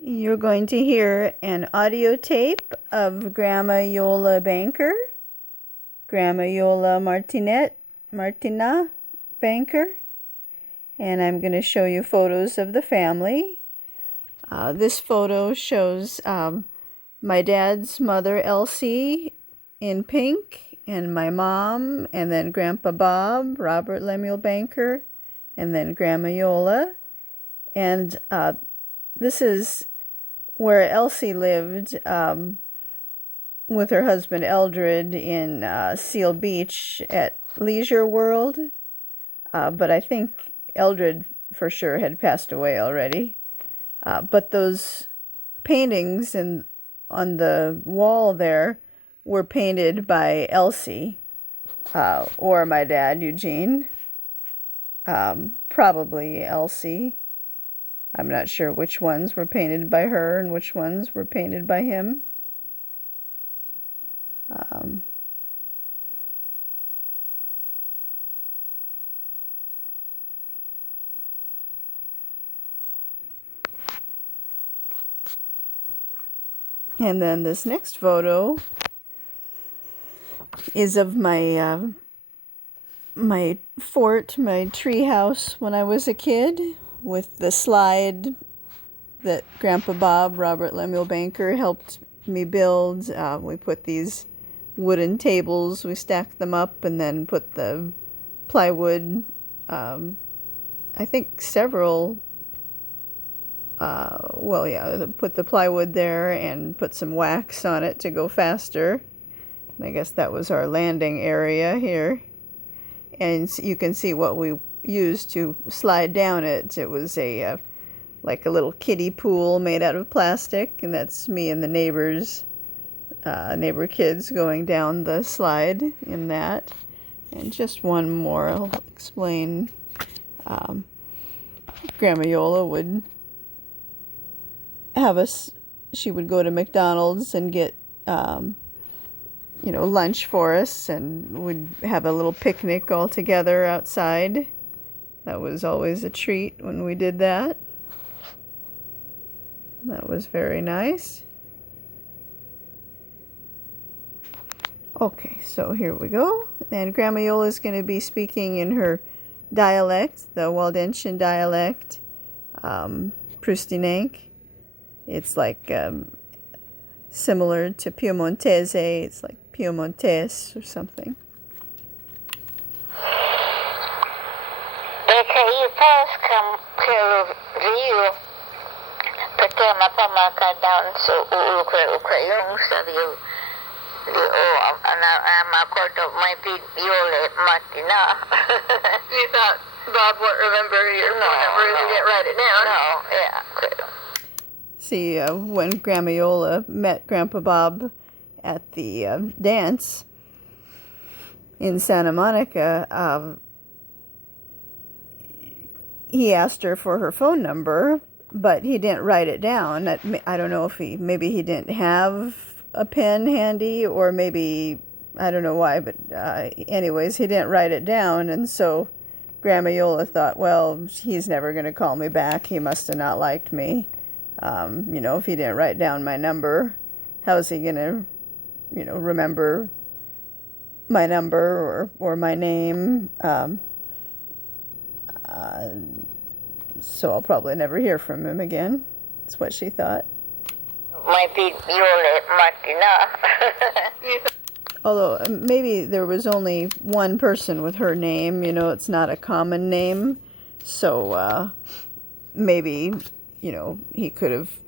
You're going to hear an audio tape of Grandma Iole Banker, Grandma Iole Martina Banker, and I'm going to show you photos of the family. This photo shows my dad's mother, Elsie, in pink, and my mom, and then Grandpa Bob, Robert Lemuel Banker, and then Grandma Iole. And this is where Elsie lived with her husband Eldred in Seal Beach at Leisure World. But I think Eldred for sure had passed away already. But those paintings on the wall there were painted by Elsie or my dad, Eugene. Probably Elsie. I'm not sure which ones were painted by her and which ones were painted by him. And then this next photo is of my my fort, my tree house when I was a kid, with the slide that Grandpa Bob, Robert Lemuel Banker, helped me build. We put these wooden tables, we stacked them up, and then put the plywood, I think several, put the plywood there and put some wax on it to go faster. I guess that was our landing area here. And you can see what we used to slide down it. It was like a little kiddie pool made out of plastic, and that's me and the neighbor kids going down the slide in that. And just one more, I'll explain. Grandma Iole would have us, she would go to McDonald's and get lunch for us, and we'd have a little picnic all together outside. That was always a treat when we did that. That was very nice. Okay, so here we go. And Grandma Iole is going to be speaking in her dialect, the Waldensian dialect, Prustinench. It's like similar to Piemontese. It's like Piemontese or something. Pertama pamakadan so ukra-ukrayong sa dio I'm acordo my Iole Martinat. You thought Bob won't remember your phone number if you didn't write it down? No, yeah. See, when Grandma Iole met Grandpa Bob at the dance in Santa Monica, he asked her for her phone number, but he didn't write it down. I don't know if maybe he didn't have a pen handy, or maybe, I don't know why, but anyways, he didn't write it down, and so Grandma Iole thought, well, he's never going to call me back. He must have not liked me. If he didn't write down my number, how's he going to, remember my number or my name? So I'll probably never hear from him again. That's what she thought. My Iole Martinat. Although maybe there was only one person with her name, it's not a common name. So maybe, he could have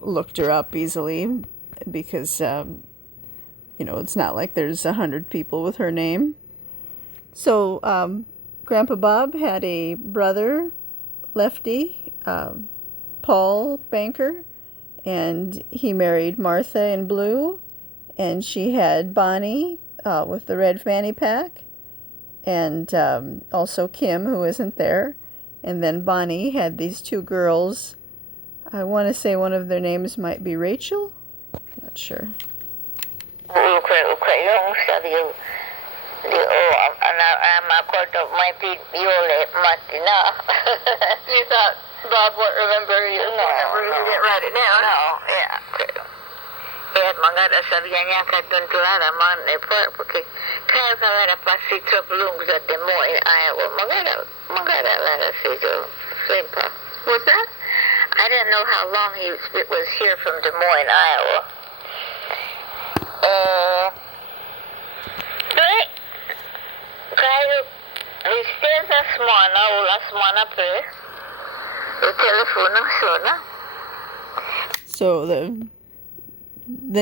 looked her up easily, because, it's not like there's 100 people with her name. So Grandpa Bob had a brother, Lefty, Paul Banker, and he married Martha in blue, and she had Bonnie with the red fanny pack, and also Kim, who isn't there. And then Bonnie had these two girls. I want to say one of their names might be Rachel. Not sure. I'm acordo my Iole Martinat. You thought Bob won't remember your phone number if you you didn't write it down. No, yeah. Kaya maganda sabihan niya kadun tulada man airport porque kaya kaya pasi troplung sa Des Moines, Iowa. Maganda la sito simple. What's that? I didn't know how long he was here from Des Moines, Iowa. Kaya listenza smana pre. O telefono sona. So the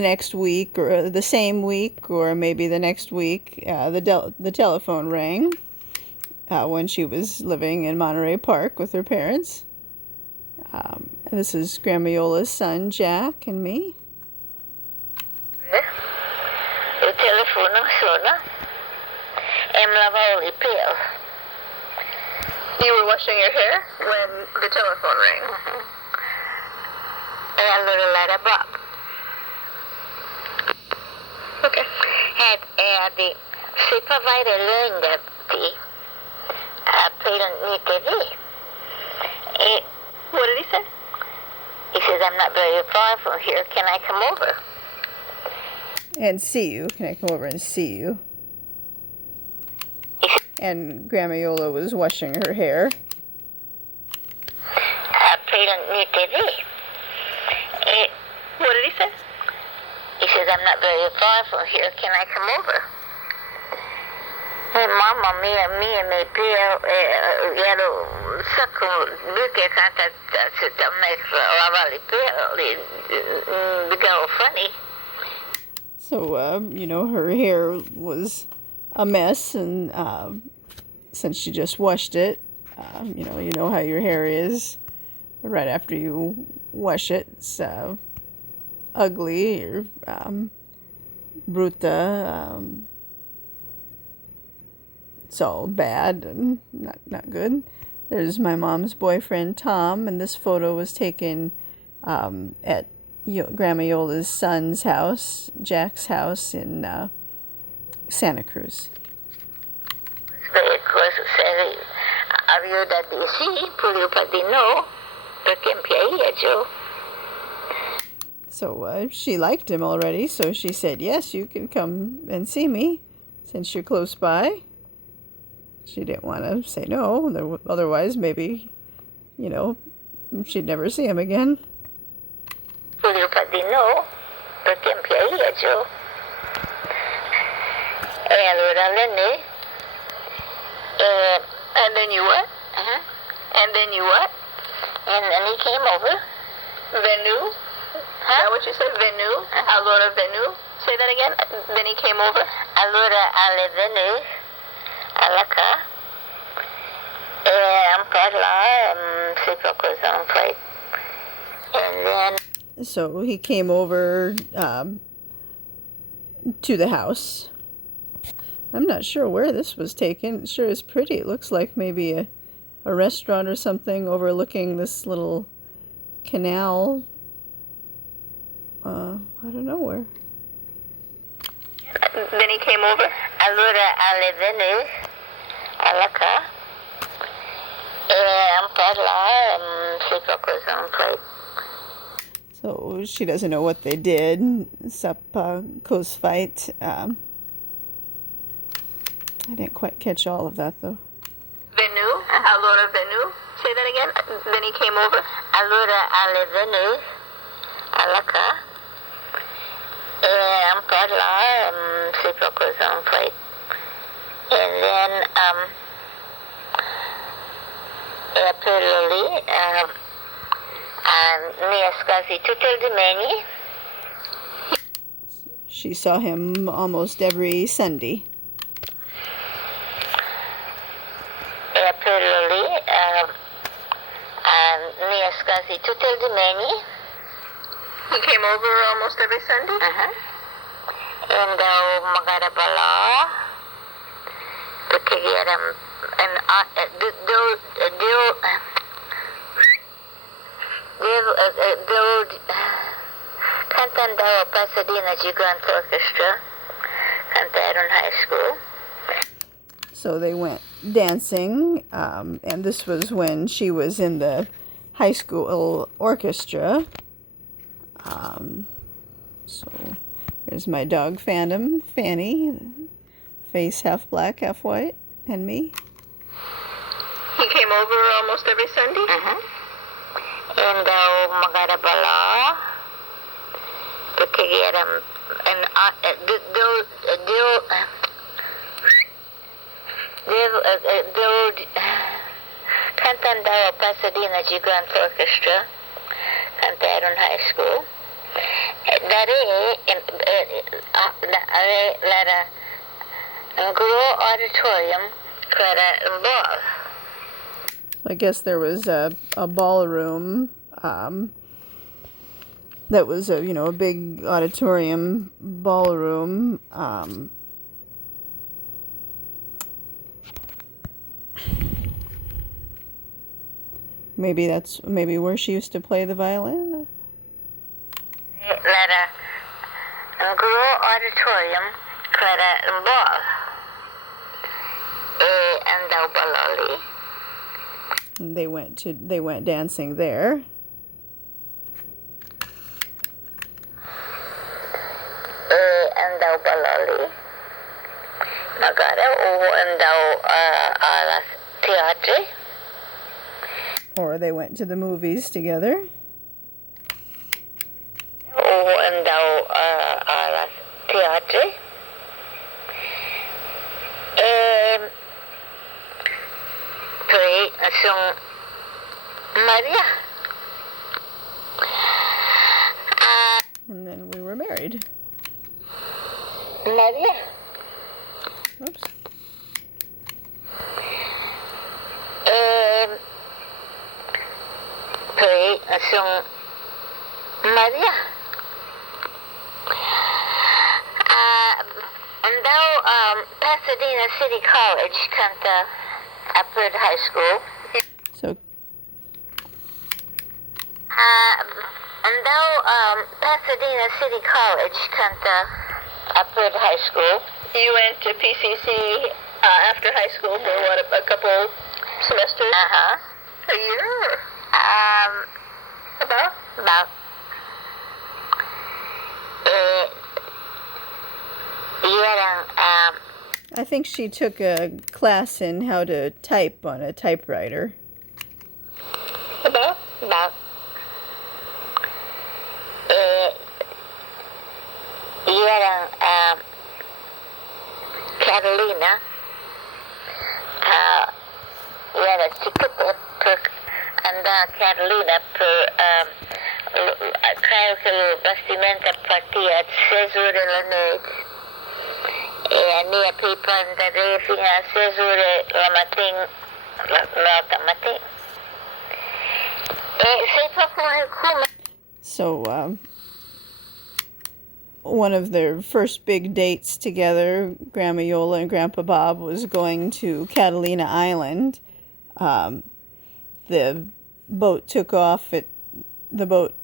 next week, or the same week, or maybe the next week, the telephone rang when she was living in Monterey Park with her parents. And this is Grandma Iola's son, Jack, and me. O telefono sona. Lavavo i pel. You were washing your hair when the telephone rang. Allora la Bob. Okay. Di si provide lunga di per ni TV. What did he say? He says, I'm not very far from here. Can I come over? And see you. Can I come over and see you? And Grandma Iole was washing her hair. Per ni TV. What did he say? He says, I'm not very far from here. Can I come over? Hey, Mama, me pia, yero, sako, buke kanta, ta make lavali pia, go funny. So, her hair was a mess, and since she just washed it, you know how your hair is right after you wash it. It's ugly or bruta. It's all bad and not good. There's my mom's boyfriend, Tom, and this photo was taken at Grandma Iola's son's house, Jack's house in Santa Cruz. So she liked him already, so she said, yes, you can come and see me since you're close by. She didn't want to say no, otherwise maybe, she'd never see him again. And then you what? Uh-huh. And then you what? And then he came over. Venu? Is that what you said? Venu? Allora venu? Say that again. Then he came over. Allora alle venu alla ca. Si qualcosa poi. And then. So he came over to the house. I'm not sure where this was taken. It sure is pretty. It looks like maybe a restaurant or something overlooking this little canal. I don't know where. Then he came over. Allora alle venu alla ca. Si qualcosa poi. So she doesn't know what they did. It's up Coast Fight. I didn't quite catch all of that though. Venu? Allora venu? Say that again. Then he came over. Allora alle venu alla ca. Si qualcosa poi. And then quello lì mi è quasi tutto il domenica. She saw him almost every Sunday. Quello lì mi è quasi tutto il domenica. He came over almost every Sunday? Uh-huh. And magara bala. Perché era cantando Pasadena Gigant Orchestra. Cantaron high school. So they went dancing, and this was when she was in the high school orchestra. So here's my dog Phantom, Fanny, face half black, half white, and me. He came over almost every Sunday? And magarabala to get him and kantan daw Pasadena Grand Orchestra kantaron high school dari lara grow auditorium kara ball. I guess there was a ballroom that was a big auditorium ballroom. Maybe where she used to play the violin. Lara grow auditorium kara ball. And daw baloli. They went dancing there. And daw baloli. Magara and daw alas teatri. Or they went to the movies together. And daw alas teatri. Sung Maria. And then we were married. Maria. Oops. Sung Maria. And daw Pasadena City College kanta upward high school. So and daw Pasadena City College kanta upward high school. You went to PCC after high school for what, a couple semesters? A year? About? I think she took a class in how to type on a typewriter. About? Catalina Catalina per creo que lo vestimenta partía 6 horas de la noche. Nia pipa da fino 6 horas la mattina, la mattina. Sei proprio come. So one of their first big dates together, Grandma Iole and Grandpa Bob, was going to Catalina Island. The boat took off. The boat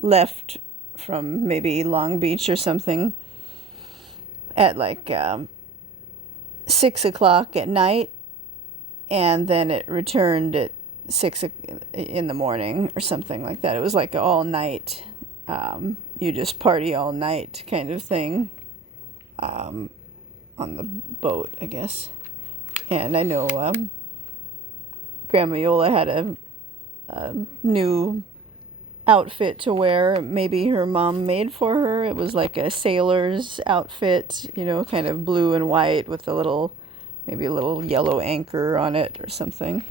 left from maybe Long Beach or something at like 6 o'clock at night, and then it returned at 6 in the morning or something like that. It was like all night. You just party all night kind of thing on the boat, I guess. And I know Grandma Iole had a new outfit to wear. Maybe her mom made for her. It was like a sailor's outfit, kind of blue and white with maybe a little yellow anchor on it or something.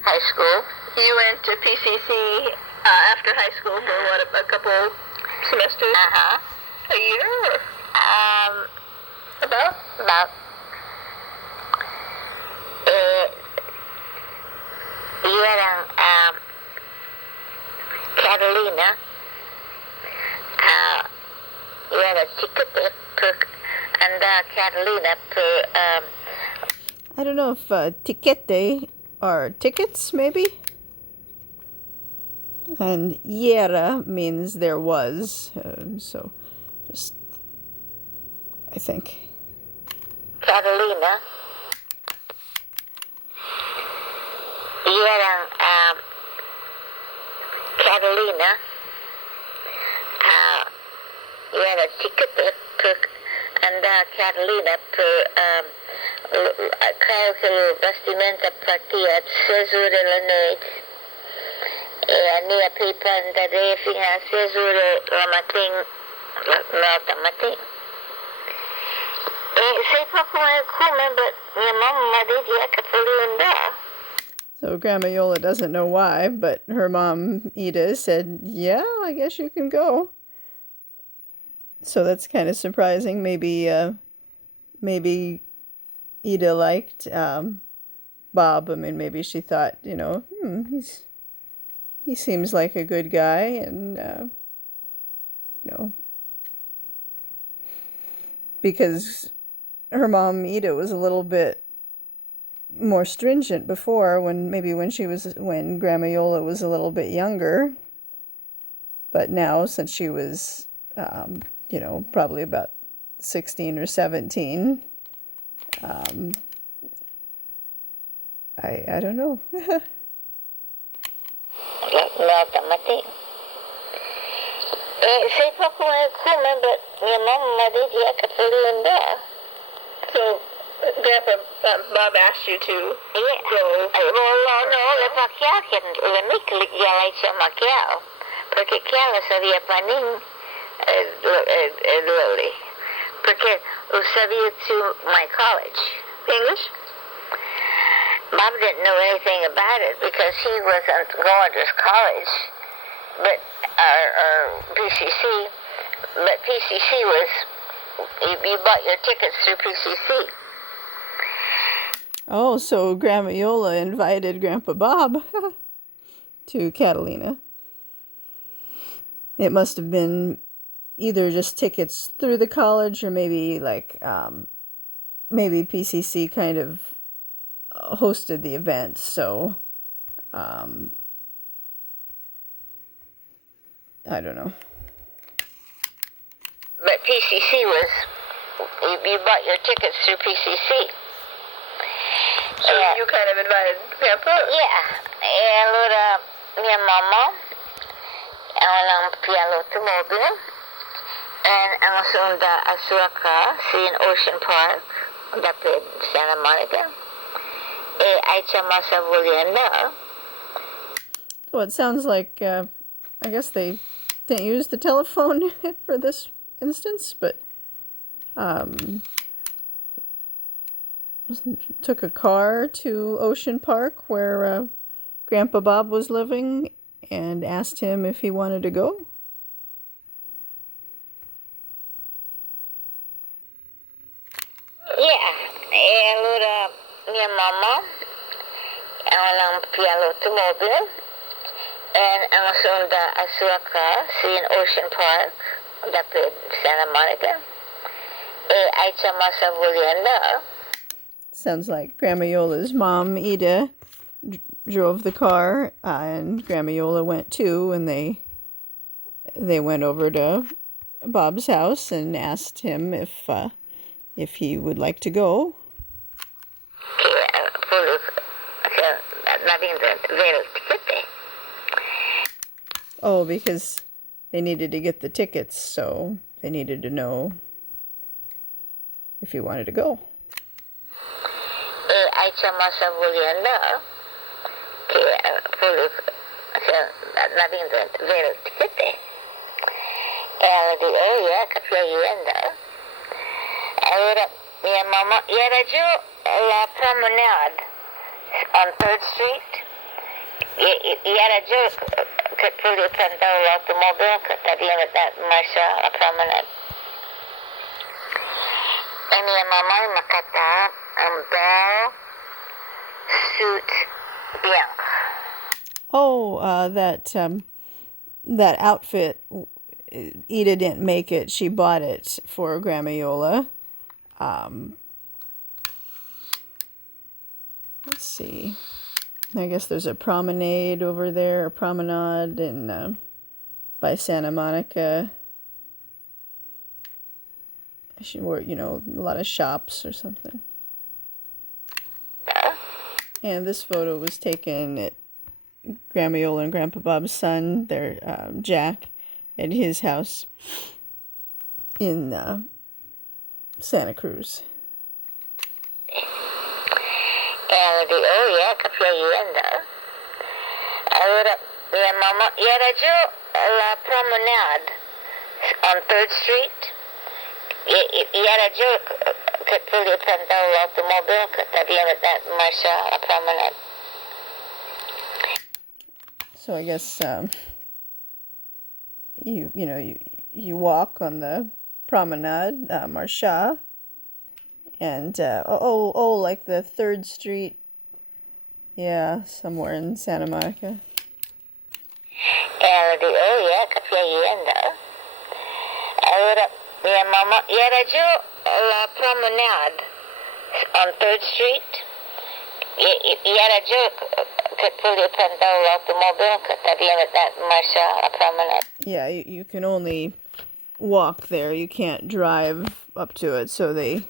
High school. You went to PCC after high school for what, a couple semesters? A year? About? Catalina ticket per Catalina per I don't know if tiquete are tickets, maybe? And iera means there was, so just, I think. Catalina Yan ang Catalina. Yan ang ticket per anda Catalina per creo que lo vestimenta partía 6 horas de la noite. Ni a pipa da refing a 6 horas la matin, la matin. Sei pa come, but minha mamma dizia que podia. So Grandma Yola doesn't know why, but her mom, Ida, said, yeah, I guess you can go. So that's kind of surprising. Maybe Ida liked Bob. I mean, maybe she thought, he seems like a good guy, and because her mom Ida was a little bit more stringent before, when Grandma Yola was a little bit younger, but now since she was probably about 16 or 17, I don't know. Sei pa come, but minha mamma dizia que podia. So, Grandpa Bob asked you to go. No, le paquear que le mic ya la hizo maquiao, porque ela sabia para mim Lily, porque eu sabia to my college. English? Bob didn't know anything about it because he wasn't going to college, but PCC. But PCC was you bought your tickets through PCC. Oh, so Grandma Yola invited Grandpa Bob to Catalina. It must have been either just tickets through the college, or maybe maybe PCC kind of hosted the event. So I don't know. But PCC was you bought your tickets through PCC. So you kind of invited Grandpa? Yeah. Allora mia mamma ela piano automobile, and ang sunda a sua casa in Ocean Park, dapit Santa Monica. Ai chamasa volendo. Well, it sounds like I guess they didn't use the telephone for this instance, but took a car to Ocean Park where Grandpa Bob was living and asked him if he wanted to go. Yeah. Allora mia mamma ela piano automobile, and ang sunda a sua casa in Ocean Park, dapit Santa Monica. Ai chamasa volendo. Sounds like Grandma Yola's mom, Ida, drove the car, and Grandma Yola went too, and they went over to Bob's house and asked him if he would like to go. Oh, because they needed to get the tickets, so they needed to know if he wanted to go. Ai chamasa volendo, che la vinta vero ticket. Ela di yeah, capiendo. Allora mia mamma era giù la promenade on 3rd Street. Era giù che potevo prendere l'automobile, Catalina Marcia la promenade. E mia mamma mi cattava un bel suit bianco. Oh, that outfit, Ida didn't make it. She bought it for Grandma Yola. Let's see. I guess there's a promenade over there, a promenade in by Santa Monica. Where, a lot of shops or something. And this photo was taken at Grandma Iole and Grandpa Bob's son, their Jack, at his house in Santa Cruz. Oh yeah, kapiyenda. Allora, mia mamma, era giù la promenade on 3rd Street. Era giù che volevo prendere l'automobile, Catalina Island, la promenade. So I guess you walk on the promenade, Marcha, and like the 3rd Street, yeah, somewhere in Santa Monica. Oh yeah, kapiyenda. Allora, mia mamma, era giù la promenade on 3rd Street. Era giù che volevo prendere l'automobile, Catalina Island, la promenade. Yeah, you can only walk there. You can't drive up to it, so they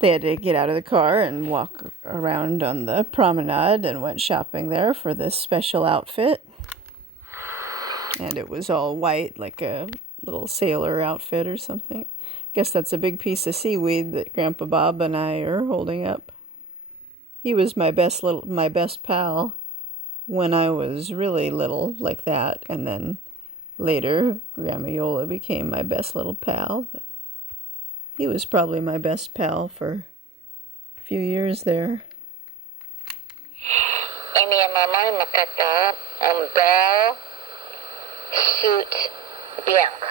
had to get out of the car and walk around on the promenade and went shopping there for this special outfit. And it was all white, like a little sailor outfit or something. Guess that's a big piece of seaweed that Grandpa Bob and I are holding up. He was my best pal when I was really little, like that, and then later Grandma Iole became my best little pal. But he was probably my best pal for a few years there. E mia mamma mi ha un bel suit bianco.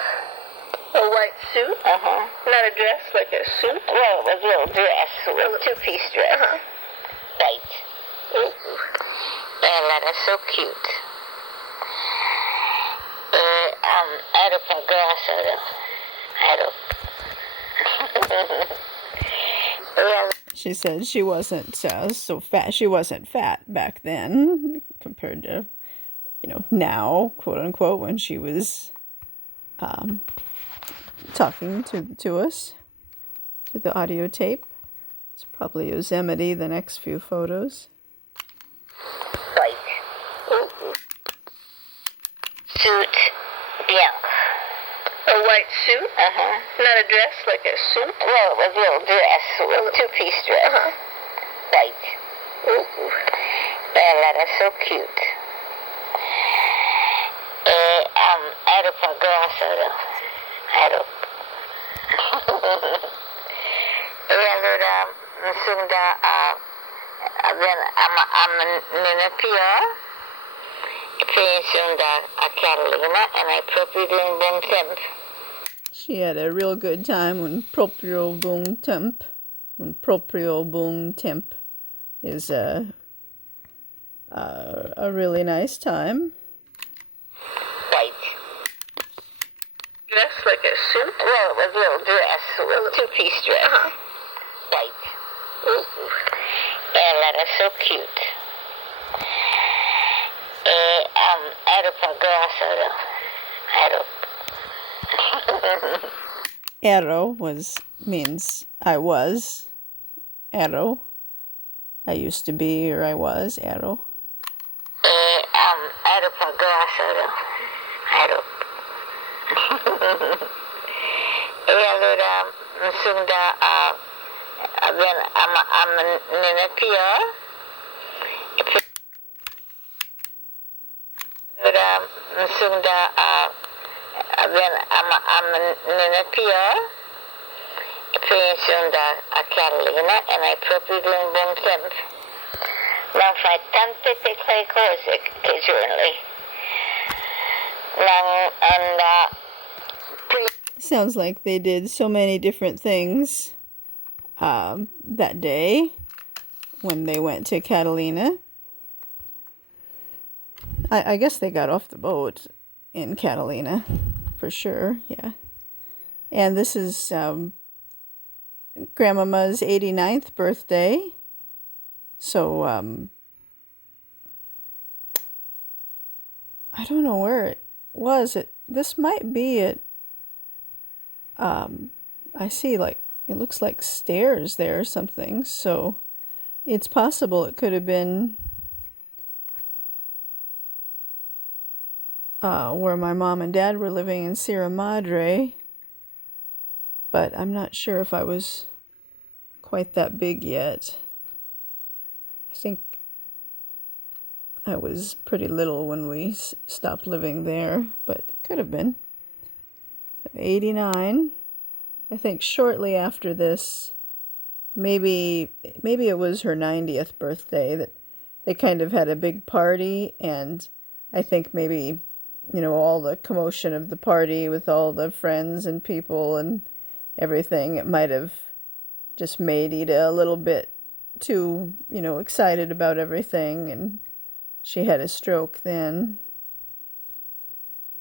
A white suit? Uh-huh. Not a dress, like a suit? Well, it was a little dress, a 2-piece dress. Uh-huh. White. Ooh. And that is so cute. Ero pagato. She said she wasn't so fat. She wasn't fat back then compared to, now, quote unquote, when she was talking to us, to the audio tape. It's probably Yosemite, the next few photos. White. Suit bianco. A white suit? Uh-huh. Not a dress, like a suit? Well, it was a little dress, a 2-piece dress. Uh-huh. White. Ooh. And that is so cute. Ero pagato. E allora sono e poi sono a Catalina e hai proprio un buon tempo. She had a real good time when proprio buon temp. When proprio buon temp is a really nice time. White. Dress, like a suit? Well, it was a little dress, a 2-piece dress. Uh-huh. White. Ooh. And that is so cute. Ero pagato. Ero means I was. Ero. I used to be, or I was. Ero. Ero pagato. E allora sono a Menepia e poi allora sono a Menepia e poi sono a Catalina e hai proprio un buon tempo. Non fai tante piccole cose che giorni. Sounds like they did so many different things that day when they went to Catalina. I guess they got off the boat in Catalina, for sure, yeah. And this is Grandmama's 89th birthday. So, I don't know where it was. This might be it. I see, like, it looks like stairs there or something. So It's possible it could have been where my mom and dad were living in Sierra Madre, but I'm not sure if I was quite that big yet. I think I was pretty little when we stopped living there, but it could have been. So 89. I think shortly after this, maybe it was her 90th birthday, that they kind of had a big party, and I think maybe, all the commotion of the party with all the friends and people and everything, it might have just made Ida a little bit too, excited about everything, and she had a stroke then.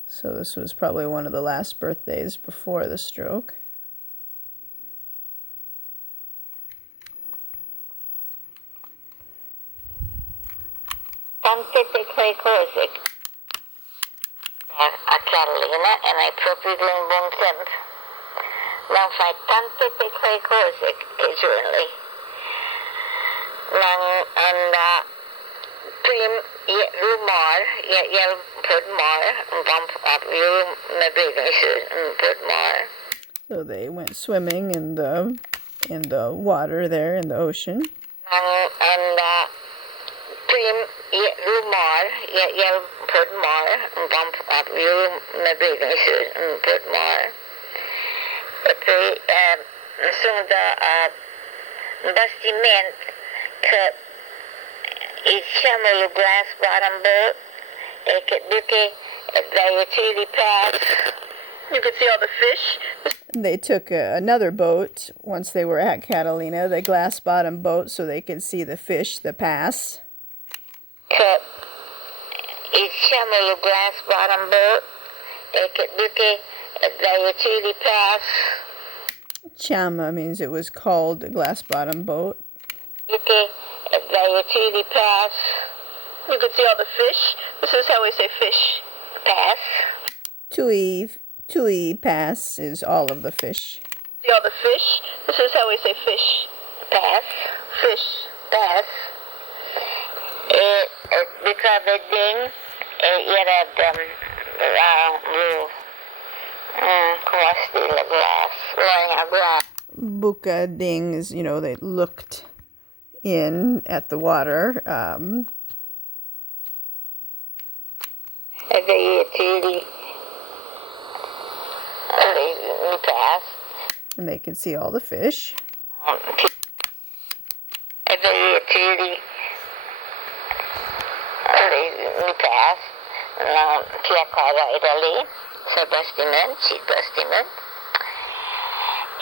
So this was probably one of the last birthdays before the stroke. Tante te quei cose a Catalina e ai propri un buon tempo. Non fai tante te quei cose che giorni. Non anda prim rumor, jag put more, you maybe put more. So they went swimming in the water there in the ocean. And prim rumor, jag put more, you maybe put more. E poi sono da bastimento che diciamo lo glass bottom boat e che duke the utility pass. You could see all the fish. They took another boat once they were at Catalina, the glass bottom boat, so they could see the fish, the pass. Che diciamo lo glass bottom boat e che duke the utility pass. Chama means it was called a glass bottom boat. Duke the utility pass. You could see all the fish. This is how we say fish. Pass. Tui pass is all of the fish. See all the fish? This is how we say fish. Pass. Fish. Pass. Because the thing, era come still a glass, laying a glass. Buka ding is, they looked in at the water. The utility pass. And they could see all the fish. The utility pass. Now, Piaccara Italy, Bastiment.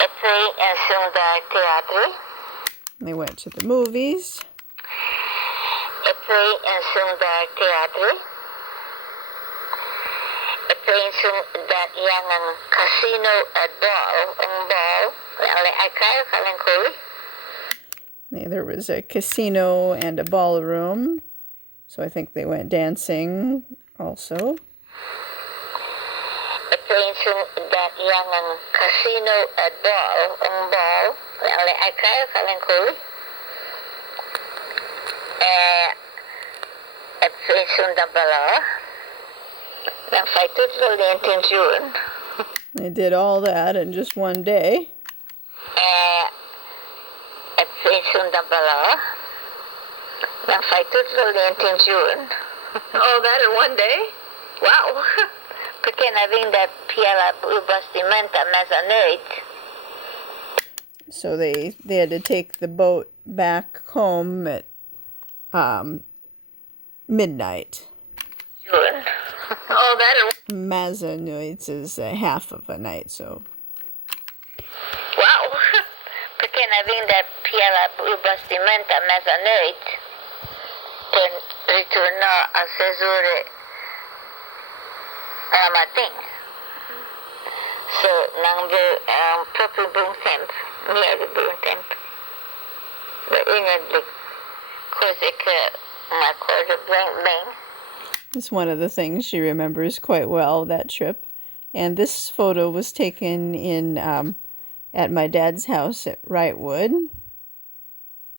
E poi sono da teatro. They went to the movies. E poi sono da teatro. E poi sono da yang casino at ball. There was a casino and a ballroom, so I think they went dancing also. E poi sono da yang casino at ball. E poi sono da ballò. Non fai tutto lento in giorno. They did all that in just one day. E poi sono da ballò. Non fai tutto lento in giorno. All that in one day? Wow. Perché ne vinda piella il bastimento a mezzanotte. So they had to take the boat back home at midnight. Giorno. All that in Mazanoids is half of a night, so. Wow. Perché ne vinda piella il bastimento a mezzanotte. Per ritornare a 6 ore alla mattina. So, non vedo proprio buon tempo. Niente buon tempo. Ma una delle cose che mi ricordo bene. It's one of the things she remembers quite well, that trip. And this photo was taken in at my dad's house at Wrightwood.